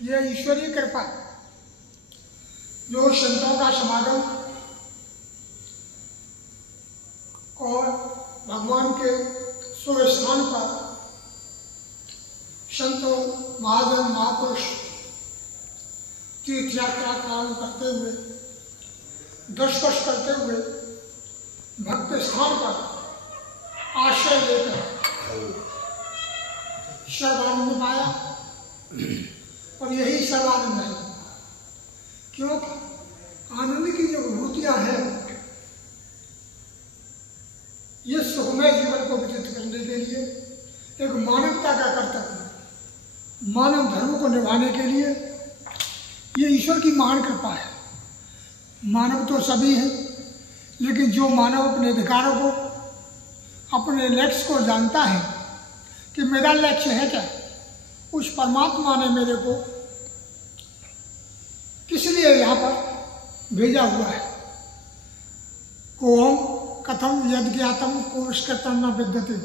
ये ईश्वरीय कृपा जो संतों का समागम और भगवान के शुभ स्थान पर संतों महाजन महापुरुष तीर्थ यात्रा पालन करते हुए दशपर्श करते हुए भक्त स्थान पर आश्रय लेकर सर्वानंद पाया और यही सर्वानंद है। क्योंकि आनंद की जो विभूतियां हैं ये सुखमय जीवन को व्यतीत करने के लिए एक मानवता का कर्तव्य, मानव धर्म को निभाने के लिए ये ईश्वर की महान कृपा है। मानव तो सभी है, लेकिन जो मानव अपने अधिकारों को, अपने लक्ष्य को जानता है कि मेरा लक्ष्य है क्या, उस परमात्मा ने मेरे को किस लिए यहाँ पर भेजा हुआ है। कोहम कथम यद ज्ञातम कोष्कर्तम न विद्यते।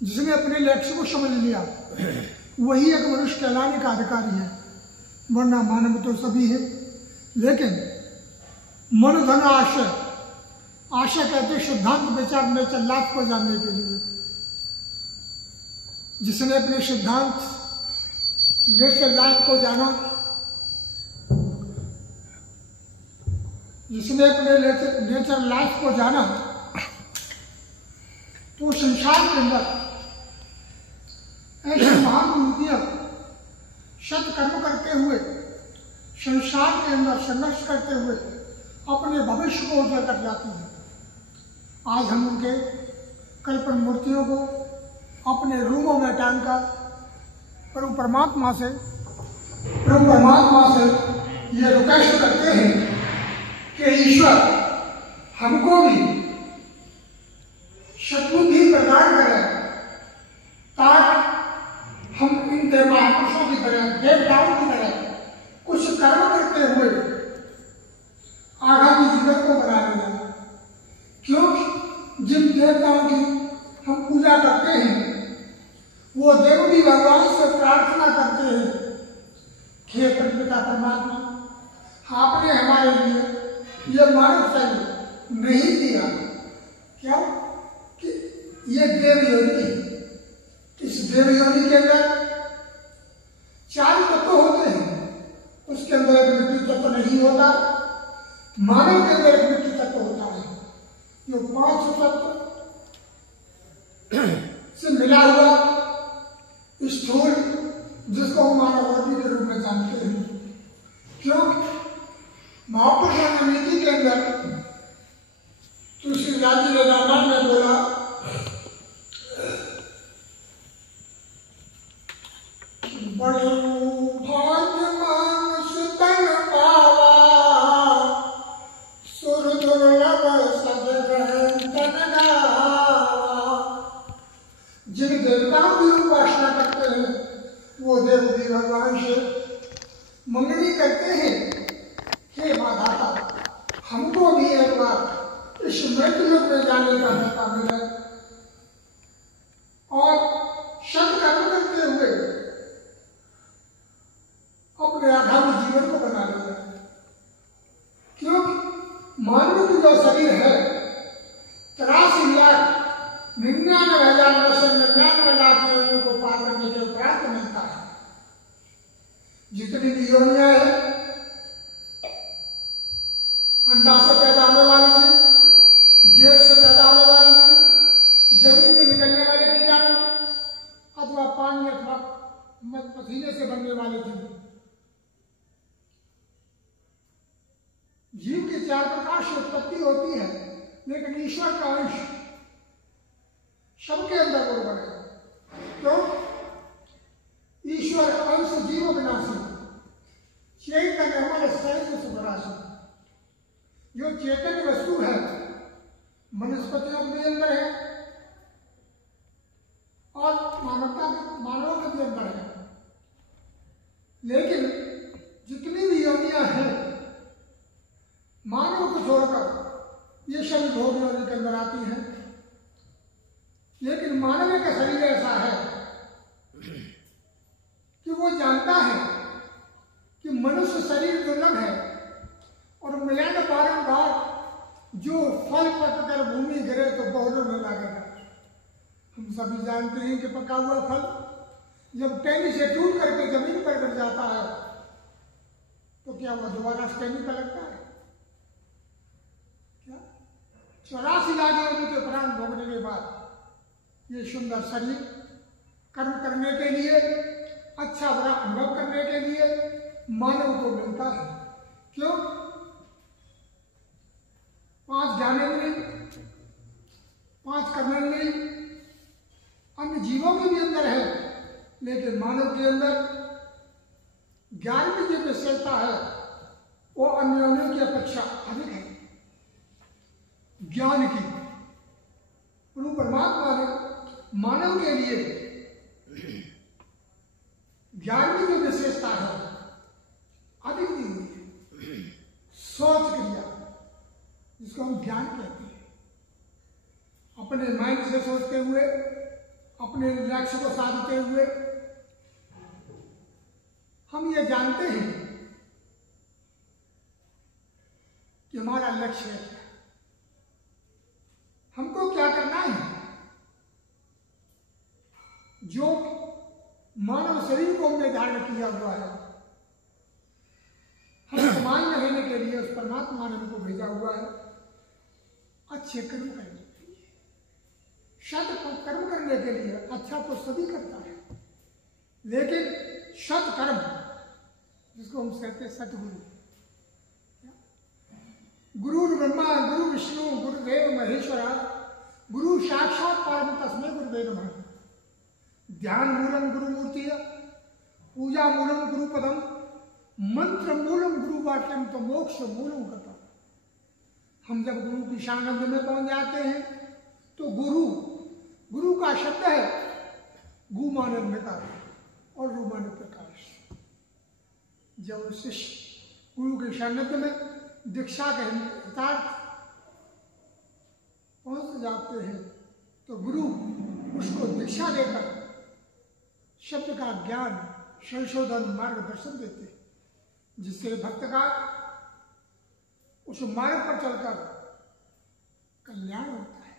जिसने अपने लक्ष्य को समझ लिया वही एक मनुष्य कहलाने का अधिकारी है, वरना मानव तो सभी है। लेकिन मन धन आशय, आशा कहते सिद्धांत विचार में लाभ को जानने के लिए। जिसने अपने सिद्धांत नेचर लाइफ को जाना, जिसने अपने नेचर लाइफ को जाना, तो संसार के अंदर ऐसी महान विभूतियां सत्कर्म करते हुए संसार के अंदर संघर्ष करते हुए अपने भविष्य को उजागर कर जाती है। आज हम उनके कल्पन मूर्तियों को अपने रूमों में टांगकर प्रभु परमात्मा से ये रिक्वेस्ट करते हैं कि ईश्वर हमको भी सद्बुद्धि प्रदान करें, ताकि हम इन महापुरुषों की तरह, देवताओं की तरह कुछ कर्म करते हुए आगामी जीवन को बना लेना। क्योंकि जिन देवताओं की हम पूजा करते हैं वो देव भी भगवान से प्रार्थना करते हैं कि हे पिता परमात्मा, आपने हमारे लिए ये मानव शरीर नहीं दिया, क्यों कि ये देव योनि है। इस देव योनि के अंदर 4 तत्व होते हैं, उसके अंदर एक मिट्टी तत्व नहीं होता। मानव के अंदर एक मिट्टी तत्व होता है जो 5 तत्व से मिला हुआ स्थूल, जिसको हम मानववादी के रूप में जानते हैं। क्योंकि महापुरुषों ने नीति के अंदर तुलसीदास जी ने रामायण में बोला, बड़े भाग्य मानुष तन पावा, सुर दुर्लभ सद तन गावा। जिन देवताओं की उपासना करते हैं वो देव भी भगवान से मंगनी करते हैं, हे माता हमको भी एक बार इस मृत्यु लोक में जाने का मौका मिले और सत्कर्म करते हुए अपने आगामी जीवन को बना लेना। क्योंकि मानव की जो शरीर है 83,99,999 योनियों को पार करने के उपरांत मिलता है। जितनी भी योनियां हैं, अंडा से पैदा होने वाली थी, जेल से पैदा होने वाली थी, जमीन से निकलने वाले कीटाणु अथवा पानी अथवा पसीने से बनने वाली थी। जीव के 4 प्रकार से उत्पत्ति होती है, लेकिन ईश्वर का अंश सबके अंदर बराबर है। तो ईश्वर अंश जीव विनाशी, चेतन हमारे शरीर से सुखराशी। जो चेतन वस्तु है वनस्पतियों के अंदर है और मानवों के भी अंदर है। लेकिन जितनी भी योनियां हैं मानव को छोड़कर ये सभी भोग योनि के अंदर आती हैं। लेकिन मानव का शरीर ऐसा है कि वो जानता है फल पक कर भूमि गिरे तो बहुरों न लागेगा। हम सभी जानते हैं कि पका हुआ फल जब टहनी से टूट करके जमीन पर गिर जाता है तो क्या वह दोबारा टहनी पर लगता है? क्या 84 लाख योनि के प्राण भोगने के बाद ये सुंदर शरीर कर्म करने के लिए, अच्छा बुरा अनुभव करने के लिए मानव को मिलता है। क्यों? 5 ज्ञानेंद्रिय, 5 कर्मेंद्रिय अन्य जीवों के भी अंदर है, लेकिन मानव के अंदर ज्ञान की जो विशेषता है वो अन्यों की अपेक्षा अधिक है। ज्ञान की प्रभु परमात्मा ने मानव के लिए ज्ञान की जो विशेषता है अधिक दी हुई है। सोच क्रिया जिसको हम ज्ञान कहते हैं, अपने माइंड से सोचते हुए, अपने लक्ष्य को साधते हुए हम ये जानते हैं कि हमारा लक्ष्य है, हमको क्या करना है। जो मानव शरीर को हमने धारण किया हुआ है, हम समाज में रहने के लिए उस परमात्मा ने हमको भेजा हुआ है अच्छे कर्म करने के लिए, सत कर्म करने के लिए। अच्छा तो सभी करता है, लेकिन सत कर्म जिसको हम कहते हैं सतगुरु, गुरु ब्रह्मा गुरु विष्णु गुरुदेव महेश्वरा गुरु साक्षात परम तस्मै गुरुवे नमः। ध्यान मूलम गुरु मूर्ति, पूजा मूलम गुरु पदम, मंत्र मूलम गुरु वाक्यम तो मोक्ष मूलम कथा। हम जब गुरु की सानिध्य में पहुंच जाते हैं तो गुरु का शब्द है गु माने अन्यता और रू माने प्रकाश। जब शिष्य गुरु के सानिध्य में दीक्षा के हितार्थ पहुंच जाते हैं तो गुरु उसको दीक्षा देकर शब्द का ज्ञान, संशोधन, मार्गदर्शन देते हैं, जिससे भक्त का उस मार्ग पर चलकर कल्याण होता है।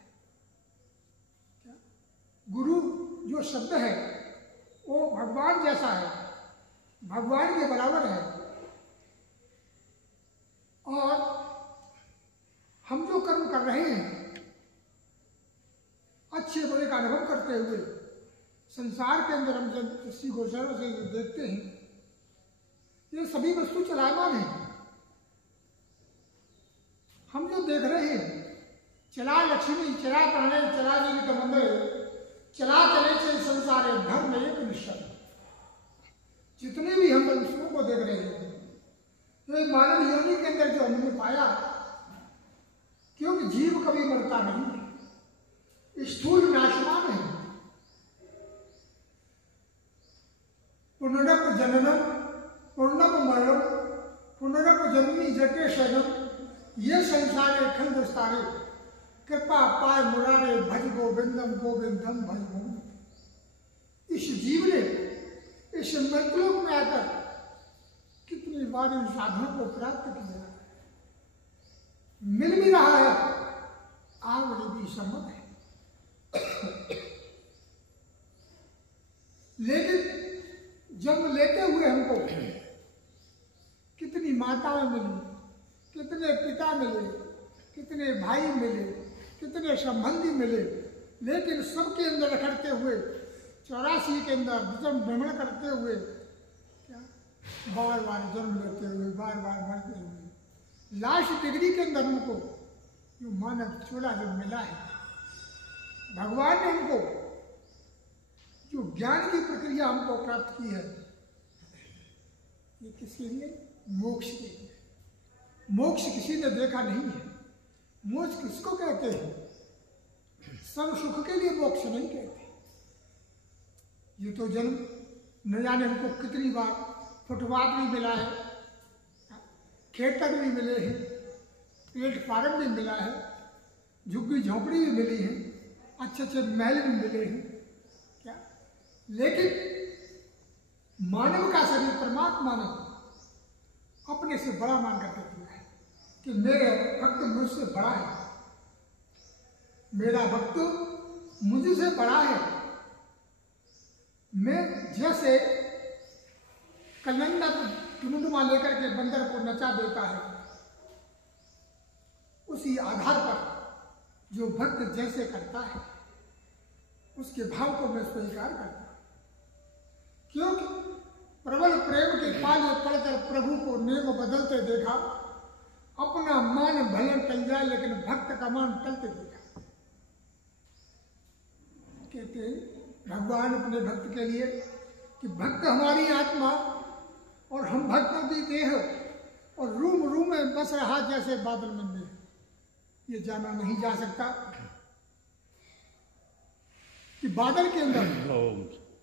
क्या? गुरु जो शब्द है वो भगवान जैसा है, भगवान के बराबर है। और हम जो कर्म कर रहे हैं अच्छे बुरे का अनुभव करते हुए संसार के अंदर हम जब इसी गोचरों से देखते हैं, ये सभी वस्तु चलायमान है। हम जो देख रहे हैं, चला लक्ष्मी चला प्राणे चला जीवित मंदिर चला चले से संसार धर्म एक निश्चय। जितने भी हम वस्तुओं को देख रहे हैं तो मानव योनि के अंदर जो हमने पाया, क्योंकि जीव कभी मरता नहीं, स्थूल नाशवान है। पुनरप जननम पुनरप मरणम पुनरप जन्मी जटे शरणम, ये संसार खंड विस्तारे कृपा पाय मुरारे भज गोविंदम गोविंदम भज गोविंद। इस जीव ने इस मृतलोक में आकर कितनी बार इन साधनों को प्राप्त किया, मिल भी रहा है, आवड़ी भी सम्मत है। लेकिन जन्म लेते हुए हमको कितनी माताएं मिली, कितने पिता मिले, कितने भाई मिले, कितने संबंधी मिले, लेकिन सबके अंदर रखते हुए 84 के अंदर भ्रमण करते हुए क्या बार बार जन्म लेते हुए बार बार मरते हुए लास्ट डिग्री के अंदर हमको जो मानव चूड़ा जो मिला है, भगवान ने हमको जो ज्ञान की प्रक्रिया हमको प्राप्त की है, ये किसके लिए? मोक्ष के लिए। मोक्ष किसी ने देखा नहीं है। मोक्ष किसको कहते हैं? सर्व सुख के लिए मोक्ष नहीं कहते। ये तो जन्म न जाने हमको कितनी बार फुटपाथ भी मिला है, खेतर भी मिले हैं, प्लेटफार्म भी मिला है, झुग्गी झोंपड़ी भी मिली है, अच्छे अच्छे महल भी मिले हैं। क्या? लेकिन मानव का शरीर परमात्मा ने अपने से बड़ा मान करके दिया है कि मेरे भक्त मुझसे बड़ा है, मेरा भक्त मुझसे बड़ा है। मैं जैसे कलंदर टुमटुमा लेकर के बंदर को नचा देता है, उसी आधार पर जो भक्त जैसे करता है उसके भाव को मैं स्वीकार करता हूं। क्योंकि प्रबल प्रेम के पाले पड़कर प्रभु को नेम बदलते देखा, अपना मान भले टल जाए लेकिन भक्त का मान टलते देखा। कहते हैं भगवान अपने भक्त के लिए कि भक्त हमारी आत्मा और हम भक्तों की देह और रूम रूम में बस रहा जैसे बादल में मेघ, ये जाना नहीं जा सकता कि बादल के अंदर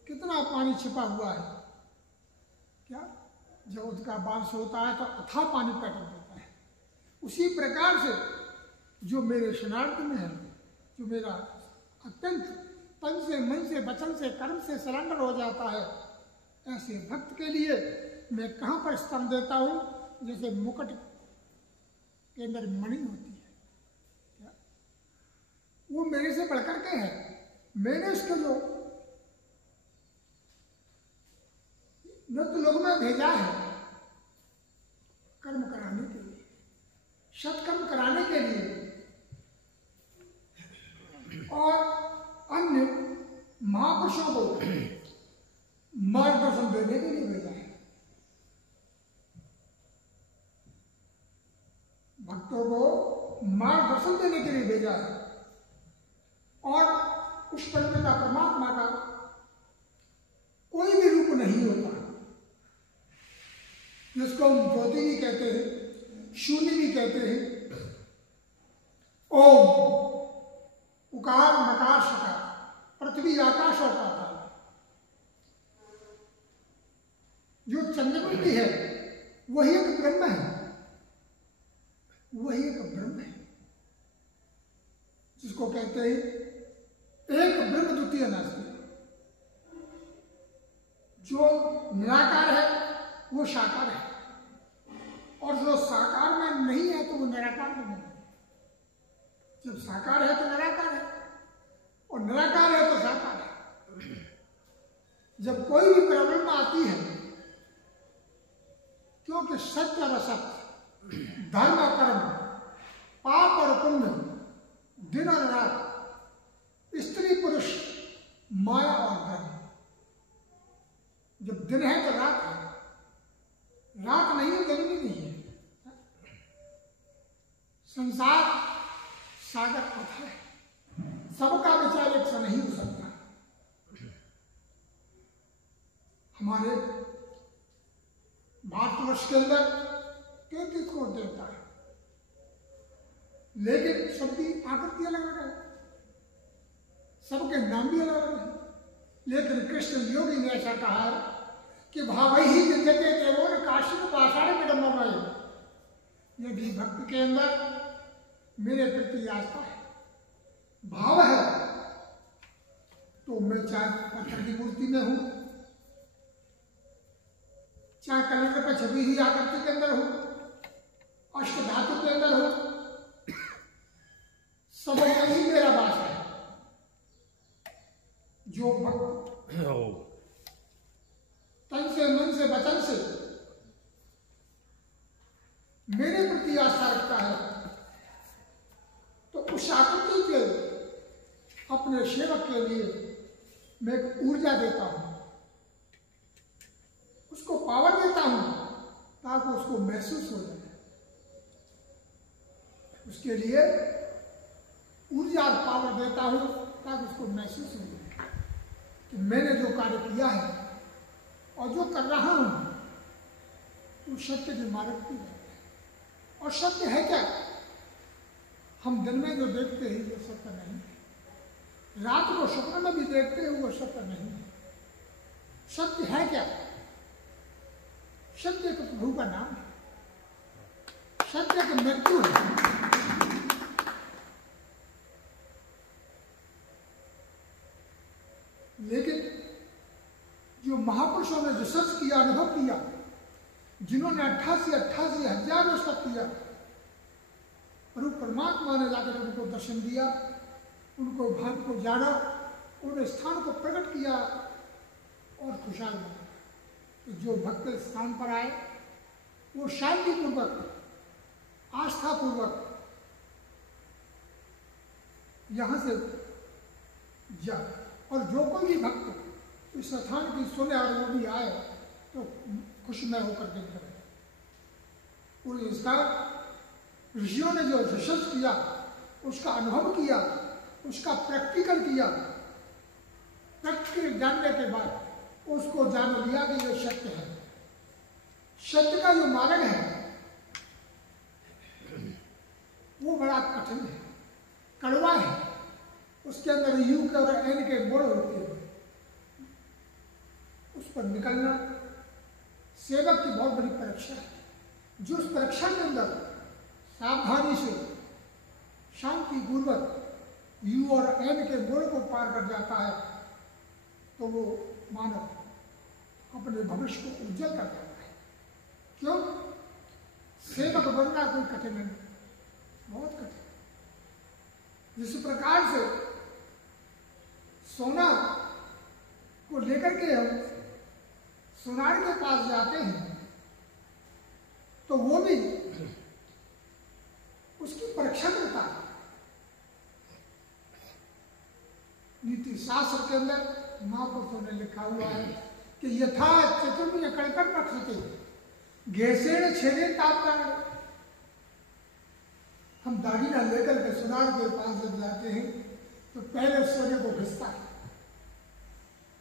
कितना पानी छिपा हुआ है। क्या जब उसका बारिश होता है तो अथाह पानी पटक देता है। उसी प्रकार से जो मेरे शरणार्थ में है, जो मेरा अत्यंत तन से मन से वचन से कर्म से सरेंडर हो जाता है, ऐसे भक्त के लिए मैं कहाँ पर स्तंभ देता हूँ, जैसे मुकुट के अंदर मणि होती है। क्या वो मेरे से बढ़कर के है। मैंने उसको जो मृत्यु लोक में भेजा है कर्म कराने के लिए, सत्कर्म कराने के लिए और अन्य महापुरुषों को मार्गदर्शन देने के लिए भेजा है। भक्तों को मार्गदर्शन देने के लिए भेजा है। और उस परमपिता परमात्मा का कोई भी रूप नहीं होता, जिसको हम ज्योति भी कहते हैं, शून्य भी कहते हैं। ओम, उकार मकार शकार, पृथ्वी आकाश और पाताल। जो चंद्रमंडी है वही एक ब्रह्म है, वही एक ब्रह्म है, जिसको कहते हैं एक ब्रह्म द्वितीय नास्ति। जो निराकार है वो साकार है, और जो साकार में नहीं है तो वो निराकार में नहीं। जब साकार है तो निराकार है, और निराकार है तो साकार है। जब कोई भी प्रॉब्लम आती है, क्योंकि सत्य और असत्य, धर्म और कर्म, पाप और पुण्य, दिन और रात, स्त्री पुरुष, माया और धर्म। जब दिन है तो रात है, रात नहीं है दिन भी नहीं है। संसार सागर पथ है, सबका विचार एक सा नहीं हो सकता। हमारे भारतवर्ष के अंदर 33 करोड़ देवता है, लेकिन सबकी आकृति अलग अलग है, सबके नाम भी अलग अलग है। लेकिन कृष्ण योगी ने ऐसा कहा है कि भाव ही जिंदगी देवो न काशी पाषाण विडम्बनाय। यदि भक्त के अंदर मेरे प्रति आस्था है, भाव है, तो मैं चाहे पत्थर की मूर्ति में हूं, चाहे कलंदर पर छवि हुई आकृति के अंदर हूं, अष्ट धातु के अंदर हूं, सब में ही मेरा वास है। जो भक्त तन से मन से वचन से मेरे प्रति आस्था रखता है, तो उस आकृति के अपने सेवक के लिए मैं एक ऊर्जा देता हूं, उसको पावर देता हूं, ताकि उसको महसूस हो जाए। उसके लिए ऊर्जा और पावर देता हूं ताकि उसको महसूस हो जाए कि मैंने जो कार्य किया है और जो कर रहा हूं वो सत्य की मार्ग की है। और सत्य है क्या? हम दिन में जो देखते हैं वो सत्य नहीं है, रात को स्वप्न में भी देखते हैं वो सत्य नहीं है। सत्य है क्या? सत्य तो प्रभु का नाम है, सत्य की मृत्यु है। लेकिन जो महापुरुषों ने जो सच किया, अनुभव किया, जिन्होंने 88 हजार वर्ष तक किया, और परमात्मा ने जाकर उनको दर्शन दिया, उनको भाव को जाना, उन स्थान को प्रकट किया और खुशहाल बना। तो जो भक्त स्थान पर आए वो शांतिपूर्वक, आस्थापूर्वक यहाँ से जाए। और जो कोई भी भक्त इस स्थान की सुने और वो भी आए तो खुशमय होकर दिन करे। वो इसका ऋषियों ने जो रिसर्च किया, उसका अनुभव किया, उसका प्रैक्टिकल किया, प्रैक्टिकल जानने के बाद उसको जान लिया कि ये सत्य है। सत्य का जो मार्ग है वो बड़ा कठिन है, कड़वा है, उसके अंदर यू के और एन के गुण होते हैं। उस पर निकलना सेवक की बहुत बड़ी परीक्षा है। जो उस परीक्षा के अंदर सावधानी से, शांतिपूर्वक यू और एन के गुण को पार कर जाता है तो वो मानव अपने भविष्य को उज्जवल कर जाता है। क्यों? सेवक बनना कोई कठिन नहीं, बहुत कठिन। जिस प्रकार से सोना को लेकर के हम सोनार के पास जाते हैं तो वो भी उसकी परीक्षा करता है। नीति शास्त्र के अंदर महापुरुषों ने लिखा हुआ है कि यथा चतुर्भुज कणकर पक्षते घेसेण छेदे तापकाल। हम दाढ़ी ना लेकर के सुनार के पास जब जाते हैं तो पहले सोने को घिसता है,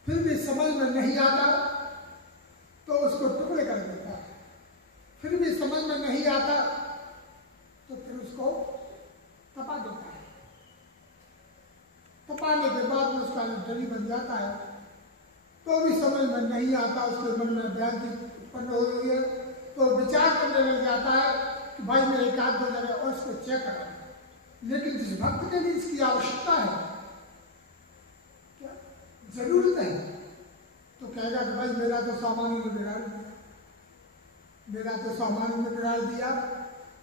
फिर भी समझ में नहीं आता तो उसको टुकड़े कर देता है, फिर भी समझ में नहीं आता तो फिर उसको तपा देता है। तपाने के बाद में उसका डरी बन जाता है तो भी समझ में नहीं आता, उसके मन में भ्रांति उत्पन्न हो रही है तो विचार करने लग जाता है कि भाई मेरे एक आध दो जगह और इसको चेक करा। लेकिन जिस भक्त के लिए इसकी आवश्यकता है, क्या जरूरत है, तो कहेगा कि भाई मेरा तो सामान ने बिगाड़ दिया, मेरा तो सामान ने बिगाड़ दिया।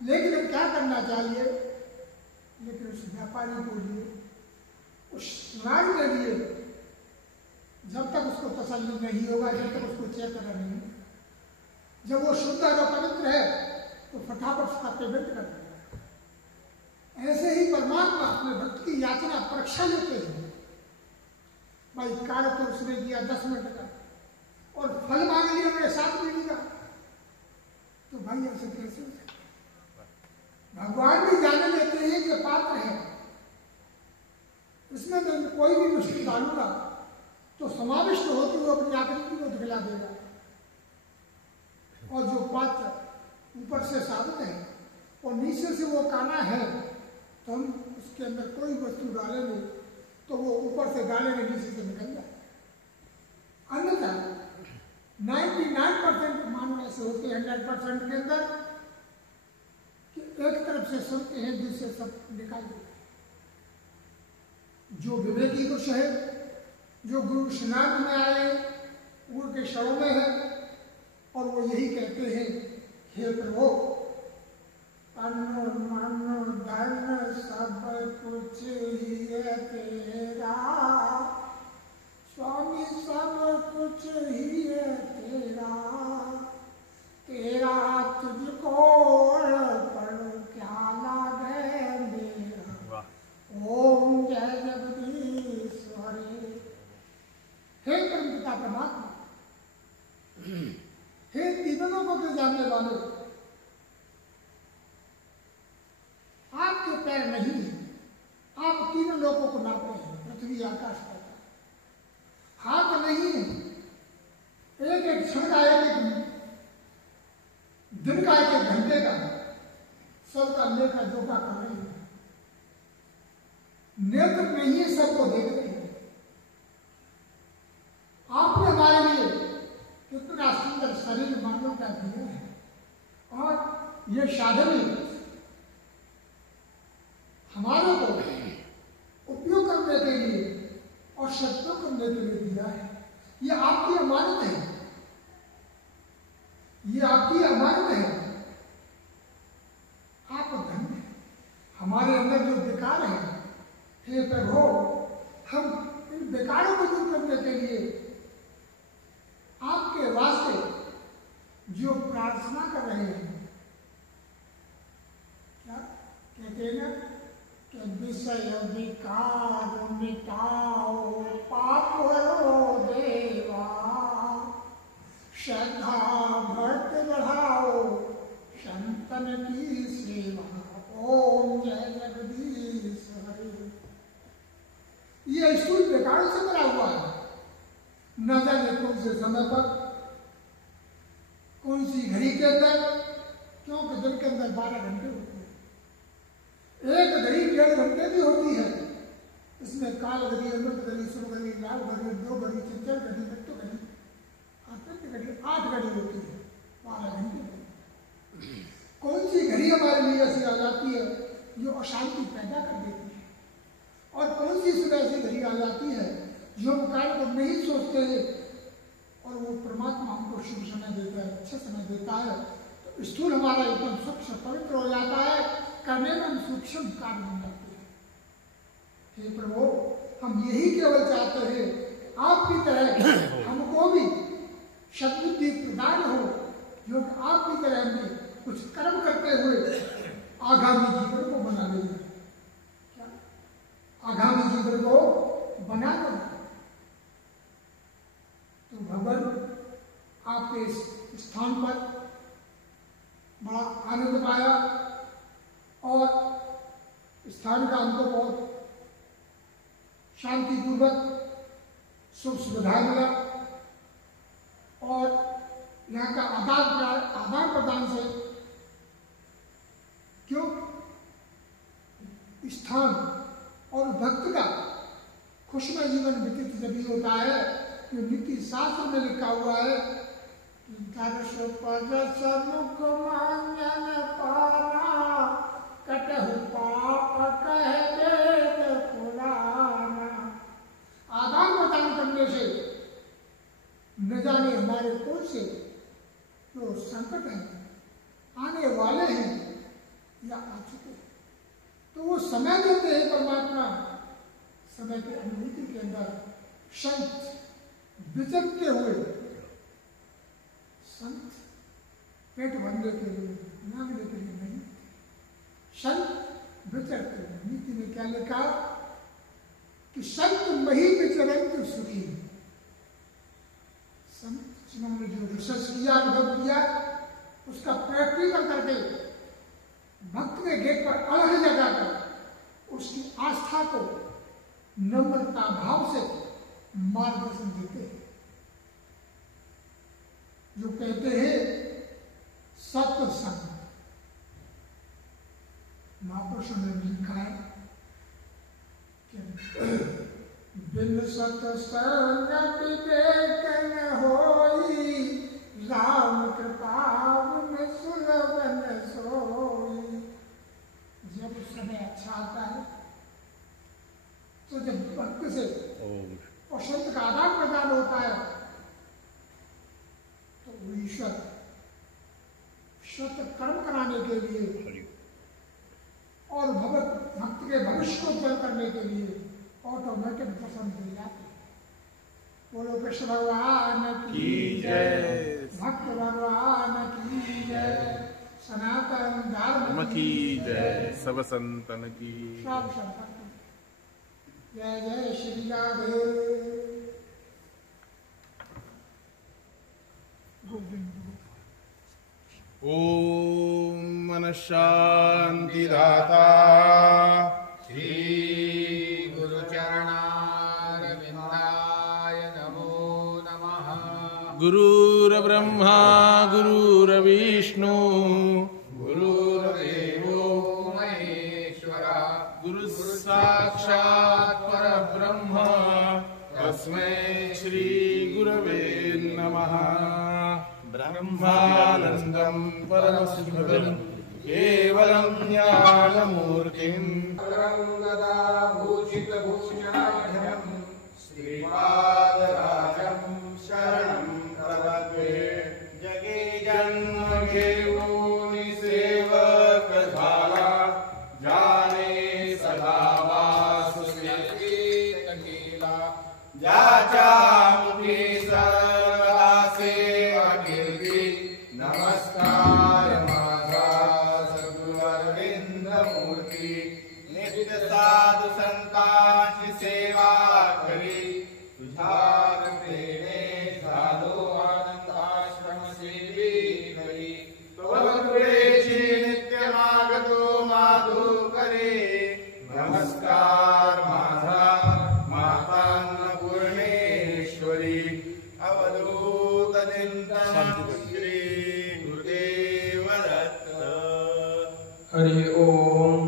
लेकिन अब क्या करना चाहिए? लेकिन उस व्यापारी को लिए, उस नारी के लिए जब तक उसको तसल्ली नहीं होगा, जब तक उसको चेक करना नहीं, जब वो शुद्ध और पवित्र है तो फटाफट उसका पेमेंट कर देगा। ऐसे ही परमात्मा अपने भक्त की याचना परीक्षा लेते हैं। भाई कार्य तो उसने किया 10 मिनट का और फल मांग लिया मेरे 7 मिनट का, तो भाई ऐसे कैसे हो सकता? भगवान भी जाने देते हैं कि पात्र है, इसमें मैं कोई भी मुश्किल डालूंगा तो समाविष्ट होते हुए अपनी आकृति को दिखला देगा। और जो पात्र ऊपर से साबित है और नीचे से वो काना है तो हम उसके अंदर कोई वस्तु डालेंगे तो वो ऊपर से डालेंगे, नीचे से निकल जाए। अन्यथा 99% मानव ऐसे होते हैं 100% के अंदर कि एक तरफ से सुनते हैं, दूसरे सब निकाल देते हैं। जो विवेकी पुरुष है, जो गुरु स्नान में आए, गुरु के शरण में है और वो यही कहते हैं, हे प्रभु अन्न मन धन सब कुछ ही है तेरा, स्वामी सब कुछ ही है तेरा, तेरा तुझको अर्पण क्या लागे मेरा, ओम जय जगदीश्वरी। हे परमपिता परमात्मा, हे तीनों लोगों के जानने वाले, आपके पैर नहीं है, आप तीनों लोगों को नाप रहे हैं, पृथ्वी आकाश पाताल। हाथ नहीं है, एक एक क्षण का, एक एक दिन का, एक एक घंटे का सबका लेखा जोखा कर रही है। नेत्र नहीं है, सबको देख रही है। आपने हमारे लिए कितना सुंदर शरीर मानव का दिया है और ये साधन हमारे को उपयोग करने के लिए और सत्योग करने के लिए दिया है। ये आपकी अमानत है, ये आपकी अमानत है। आप धन्य है। हमारे अंदर जो विकार है, हे प्रभु विषय विकार मिटाओ पाप हरो देवा, श्रद्धा भक्ति बढ़ाओ संतन की सेवा। ओम जय जगदीश हरे। ये स्थूल विकार से बना हुआ है। न जाने कौन से समय पर, कौन सी घड़ी के अंदर, क्योंकि दिन के अंदर 12 घंटे होते हैं। एक घड़ी 1.5 घंटे भी होती है। इसमें काल घड़ी, अमृत घड़ी, शुभ घड़ी, लाल घड़ी, 2 घड़ी, चंचल घड़ी, मृत्यु घड़ी, आत्मिक घड़ी, 8 घड़ी होती है। 12 घंटे। कौन सी घड़ी हमारे लिए ऐसी आ जाती है जो अशांति पैदा कर देती है, और कौन सी सुबह ऐसी घड़ी आ जाती है जो हम काल को नहीं सोचते हैं और वो परमात्मा हमको शुभ समय देता है, अच्छा समय देता है। तो स्थूल हमारा एकदम स्वच्छ पवित्र हो जाता है, करने में हम सूक्ष्म कार्य बन जाते हैं। हे प्रभु, हम यही केवल चाहते हैं आपकी तरह हमको भी सद्बुद्धि प्रदान हो, जो आपकी तरह हमें कुछ कर्म करते हुए आगामी जीवन को बना लेंगे। क्या आगामी जीवन को बना लेंगे? तो भगवान आपके इस स्थान पर बड़ा आनंद पाया और स्थान का हमको बहुत शांतिपूर्वक सुख सुविधा मिला, और यहाँ का आदान प्रदान से, क्यों स्थान और भक्त का खुशमय जीवन व्यतीत जब ही होता है, जो नीति शास्त्र में लिखा हुआ है, दर्श पदस मुख मांगन पाना, कटहु पाप कह वेद पुराना। आदान प्रदान करने से न जाने हमारे कौन से जो संकट हैं, आने वाले हैं या आ चुके हैं, तो वो समय देते हैं परमात्मा। समय की अनुभूति के अंदर संत विचरते हुए, संत पेट भरने के लिए, मांगने के लिए नहीं, संत विचरते हुए। नीति में क्या लिखा कि संत मही विचरंत सुखी। संत जिन्होंने जो रिसर्च किया, अनुभव किया, उसका प्रैक्टिकल करके भक्त के गेट पर अलग लगाकर उसकी आस्था को नम्रता भाव से मार्गदर्शन देते हैं। जो कहते हैं सत्संग, महापुरुषों ने लिखा है कि बिन सत्संग विवेक न होई, राम कृपा में सुलभ न सोई। जब समय अच्छा आता है, तो जब भक्त से और संत का आदान प्रदान होता है, तो वो ईश्वर सत्य कर्म कराने के लिए और भक्त के भविष्य को उज्जवल करने के लिए ऑटोमेटिक दर्शन दे जाते हैं। बोलो कृष्ण भगवान की जय, भक्त भगवान की जय, सनातन धर्म की जय, सब संतन की, सब संतन की जय। जय श्री राधे गोविंद। ओम मन शांति दाता श्री गुरु चरणारविंदाय नमो नमः। गुरुर्ब्रह्मा गुरुर्विष्णु गुरुर्देवो महेश्वरा, गुरु साक्षात् परब्रह्म तस्मै श्री गुरवे नमः। ब्रह्मानंदं परमसुखदं केवलं ज्ञानमूर्तिम् भूषितभूषणाढ्यं श्रीपादराजं शरणं प्रपद्ये। जगे जन्म घेऊन सेवक झाला, जाने सदा वासुदेव केला। ज्याच्या मुखी सर्वदा सेवा कीर्ती, नमस्कार माझा सद्गुरु अरविंद मूर्ती। नित्य साध श्री गुरुदेव दत्त। हरि ओम।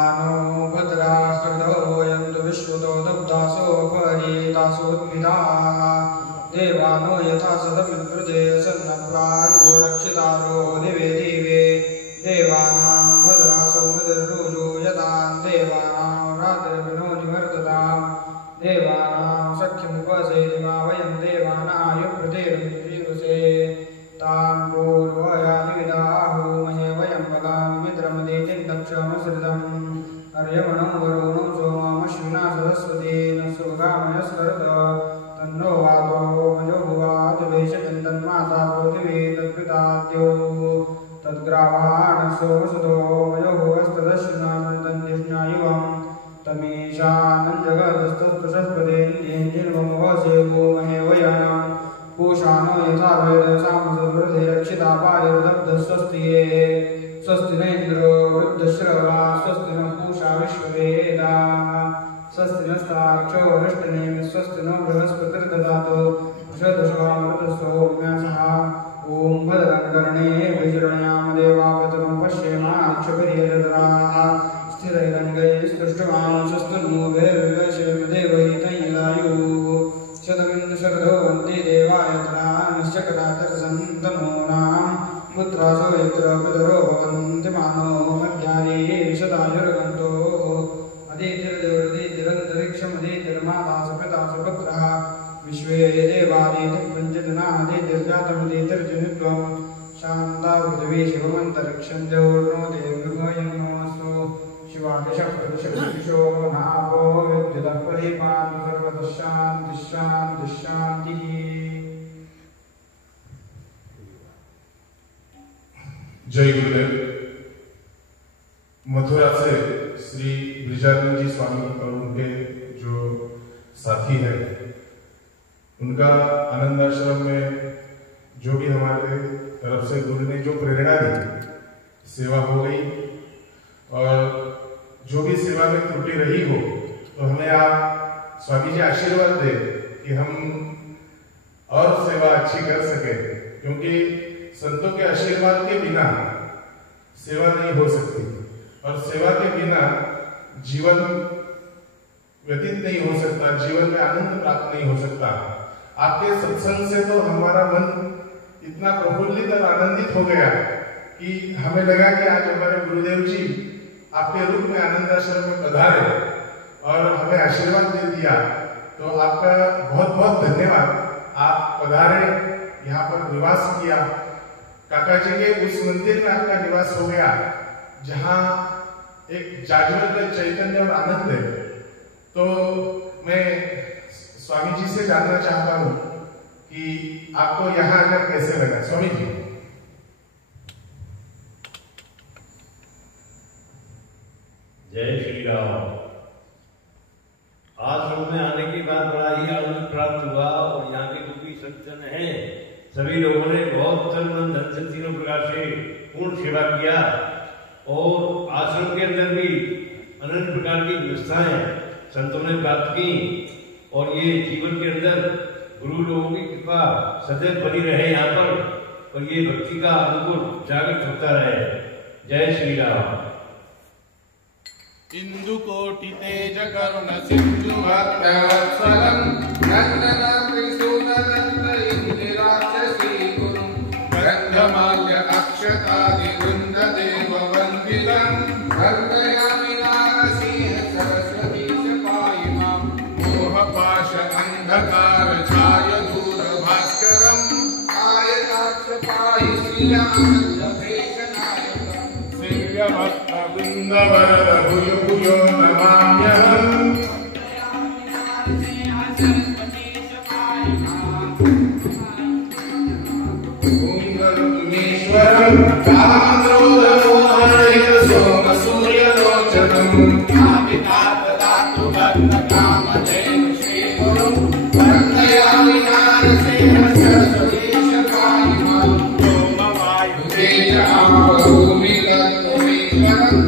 आनो भद्रा सर्दो यन्तु विश्वतो दब्दासो परितासोद्भिदाः देवानो यथा सदमिन्द्रुते सन्नप्रायो रक्षितारो दिवे दिवे देवानां भद्रासो मदिर्रुजो यतां देवानां रात्रिर्विनो निवर्तताम् देवानां सख्यमुपसेदिमा वयं देवानायुप्रतिर्मित्रीवसे तान् पूर्वयानिविदाहो महे वयं वदामि मित्रमदितिं दक्षमसृतम् अर्यमणो वरुणो सोममश्विना सरस्वती न सुगामयस्करत तन्नो वातो मयो भुवादिवेशचन्दन्माता पृथिवी तत्पिताद्यो तद्ग्रावाणः सोमसुतो मयो भुवस्तदश्विनामृतन्यज्ञायुवम् तमीशानं जगतस्तुषस्पदेन्द्रियेन्द्रिर्वमोहसे भूमहे वयानां पूषाणो यथा वेदसामसद्वृद्धे रक्षिता पारिर्दब्धस्वस्तिये स्वस्ति न इन्द्रो वृद्धश्रवा स्वस्ति न पूषा विश्ववेदाः स्वस्ति नस्ताक्षो वृष्टनेमि स्वस्ति नो बृहस्पतिर्ददातु वृषदशवामृतस्सोम्यासः ॐ भद्रं कर्णेभिर्विजृणयाम देवावतरं पश्येमाक्षभिर्यजत्राः स्थिरैरङ्गैस्तुष्टवान् स्वस्तुन्मुभिर्विवेशेम देवहितैलायुः शतमिन्द्र शरदोऽन्ति देवायत्रा निश्चकरातर्सन्तमूनां पुत्रासो यत्र पितरो भवन्ति मानो मध्याये विशदायुर्गन्तो अदितिर्देवदितिरन्तरिक्षमदितिर्माता सपिता सपुत्रः विश्वे देवादितिर्पञ्चजनादितिर्जातमदितिर्जनित्वं शान्ता पृथिवी शिवमन्तरिक्षं द्यौर्नो देवगयन्नोऽस्तु शिवादिशप्रतिशो नाभो विद्युतः परिपातु सर्वतः शान्तिः शान्तिः शान्तिः। जय गुरुदेव। मथुरा से श्री ब्रिजानंद जी स्वामी और उनके जो साथी हैं उनका आनंद आश्रम में जो भी हमारे तरफ से गुरु ने जो प्रेरणा दी सेवा हो गई और जो भी सेवा में त्रुटि रही हो तो हमें आप स्वामी जी आशीर्वाद दे कि हम और सेवा अच्छी कर सके क्योंकि संतों के आशीर्वाद के बिना सेवा नहीं हो सकती और सेवा के बिना जीवन व्यतीत नहीं हो सकता, जीवन में आनंद प्राप्त नहीं हो सकता। आपके सत्संग से तो हमारा मन इतना प्रफुल्लित और आनंदित हो गया कि हमें लगा कि आज हमारे गुरुदेव जी आपके रूप में आनंद आश्रम में पधारे और हमें आशीर्वाद दे दिया। तो आपका बहुत बहुत धन्यवाद। आप पधारे, यहाँ पर निवास किया, काका जी के उस मंदिर में आपका निवास हो गया जहाँ एक जागृत चैतन्य और आनंद है। तो मैं स्वामी जी से जानना चाहता हूँ कि आपको यहाँ आकर कैसे लगा स्वामी जी? जय श्री राम। आश्रम में आने के बाद बड़ा ही आनंद प्राप्त हुआ और यहाँ के जो भी संतजन हैं सभी लोगों ने बहुत तन मन धन से तीनों प्रकार से पूर्ण सेवा किया और आश्रम के अंदर भी अनंत प्रकार की व्यवस्थाएं संतों ने प्राप्त की और ये जीवन के अंदर गुरु लोगों की कृपा सदैव बनी रहे यहाँ पर और ये भक्ति का अनुकूल जागृत होता रहे। जय श्री राम। इंदु कोटि तेज करुण सिंधु भक्तवत्सलं नन्दनत्रिशूलदत्त इंदिराक्षसी गुरुं गन्धमाल्य अक्षतादि वृन्द देव वन्दितं वन्दयामि नारसिंह सरस्वती च पाहि मां मोहपाश अंधकार छाय दूर भास्करम् आयताक्ष पाहि श्रीरामचन्द्रेशनायकम् वृंदवरद भूयो भूयो नमाम्यहम् ओंकारेश्वरं कामक्रोधमोहरहित सोमसूर्यलोचनम् कामितातदातु भक्तकामधेनु श्रीगुरुं वन्दयामि नारसिंह सरस्वतीश पाहि मां सोमवायुतेज आम्बोमिलत्वमेश्वरम्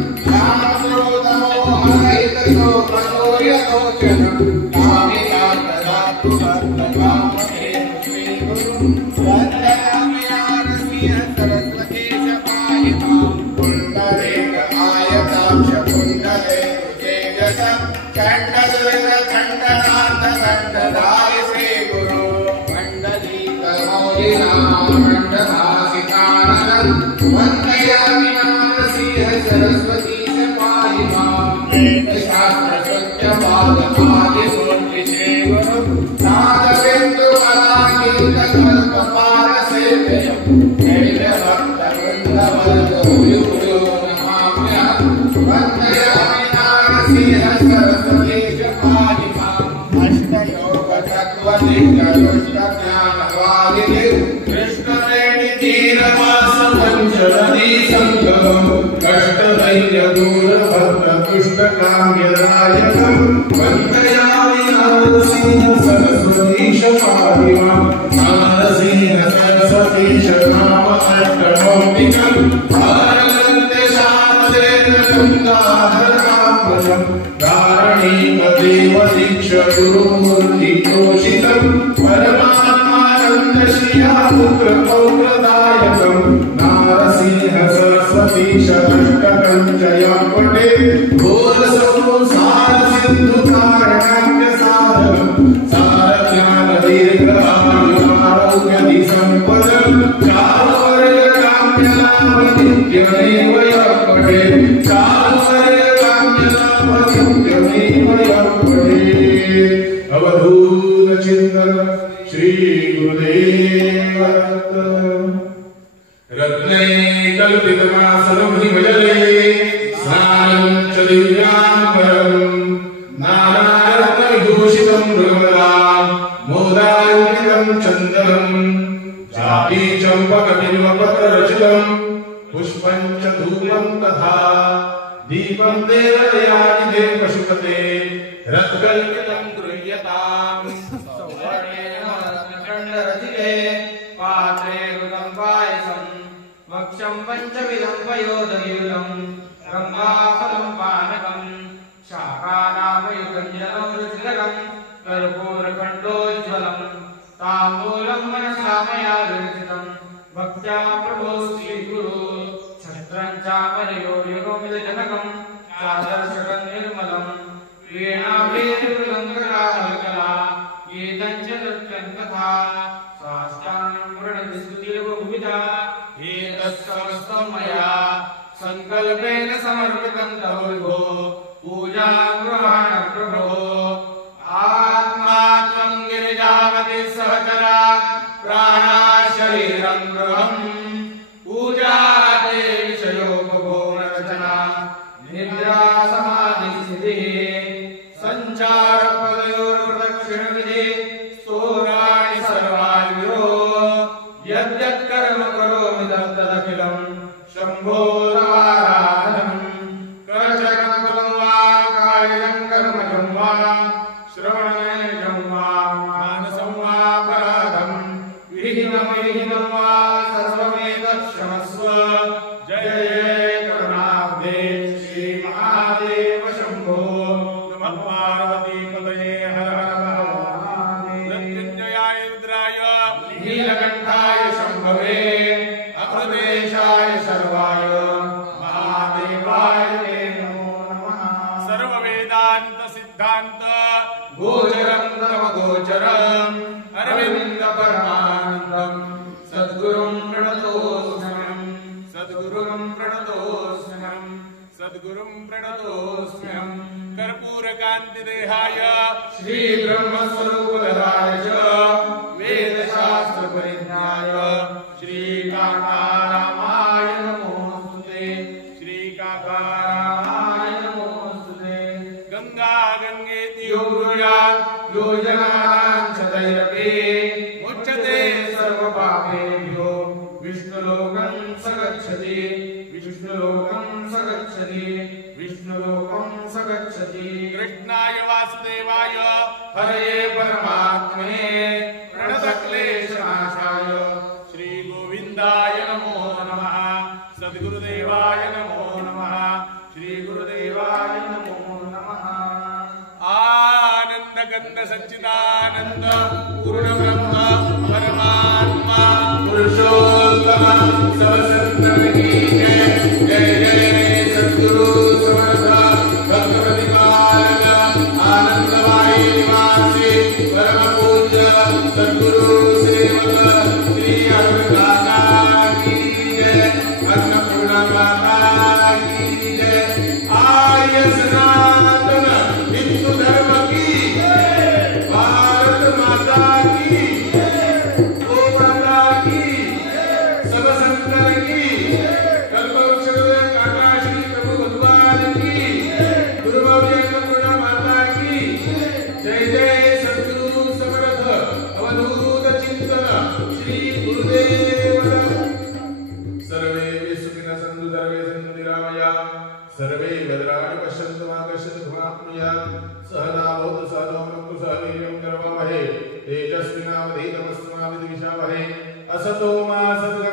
अवधूत चिंतन श्री गुरुदेव रत्ने कल्पितमासनं हिमजले स्नानं च दिव्याम्बरम् नानारत्नविभूषितं मृगमदां मोदान्वितं चन्दनम् चापि चम्पकबिल्वपत्ररचितं पुष्पं च धूपं तथा दीपं देवयानिधे पशुपते रत्कल्पितं गृह्यताम् सौवर्णेन रत्नखण्डरचिते पात्रे ऋतं पायसं वक्षं पञ्चविधं पयोदयुतं रम्भाफलं पानकं शाकानामयुतं जलं रुचिकरं कर्पूरखण्डोज्ज्वलं ताम्बूलं मनसा मया विरचितं भक्त्या प्रभो श्रीगुरु छत्रं चामरयोर्युगमिदजनकं चादर्शकं निर्मलम् वीणाभेदमृदङ्गराहकला गीतं च नृत्यं तथा साष्टाङ्गं प्रणतिस्तुतिर्बहुविधा एतत्समस्तं मया सङ्कल्पेन समर्पितं तव विभो पूजा गृहाण प्रभो आत्मा त्वं गिरिजावति सहचरा प्राणा शरीरं गृहम् पूजा ते विषयोपभोगरचना निद्रा समाधिस्थितिः संचारपदयोर्प्रदक्षिणविधि स्तोराणि सर्वायुरो यद्यत्कर्म करोमि तदखिलं शम्भो तवाराधनम् करचरणफलं वा कायं कर्मजं वा श्रवणनयनं वा मानसं वा पराधं विहितं वा सर्वमेतत् क्षमस्व जय जय करुणाब्धे श्री महादेव शम्भो नमः पार्वती पतये हर हर महादेव मृत्युंजयाय रुद्राय नीलकण्ठाय शम्भवे अप्रदेशाय सर्वाय महादेवाय ते नमो नमः सर्ववेदान्त सिद्धान्त गोचरं तमगोचरम् अरविन्द परमानन्दं सद्गुरुं प्रणतोऽस्म्यहम् सद्गुरुं प्रणतोऽस्म्यहम् सद्गुरुं प्रणतोऽस्म्यहम् कर्पूरकान्तिदेहाय श्री ब्रह्मस्वरूपधराय च वेदशास्त्रपरिज्ञाय श्रीकाकारामाय नमोऽस्तुते श्रीकाकारामाय नमोऽस्तुते गंगा गंगेति यो ब्रूयात् यो जनानां च दैरपि मुच्यते सर्वपापेभ्यो विष्णुलोकं स गच्छति विष्णुलोकं स गच्छति विष्णुलोकं स गच्छति कृष्णाय वासुदेवाय हरये परमात्मने प्रणतक्लेशनाशाय श्री गोविन्दाय नमो नमः सद्गुरुदेवाय नमो नमः श्री गुरुदेवाय नमो नमः आनंद गंध सच्चिदानंद पूर्ण ब्रह्म परमात्मा सह वीर्यं करवावहै तेजस्विनावधीतमस्माविद्विषावहै असतो मा सद्गमया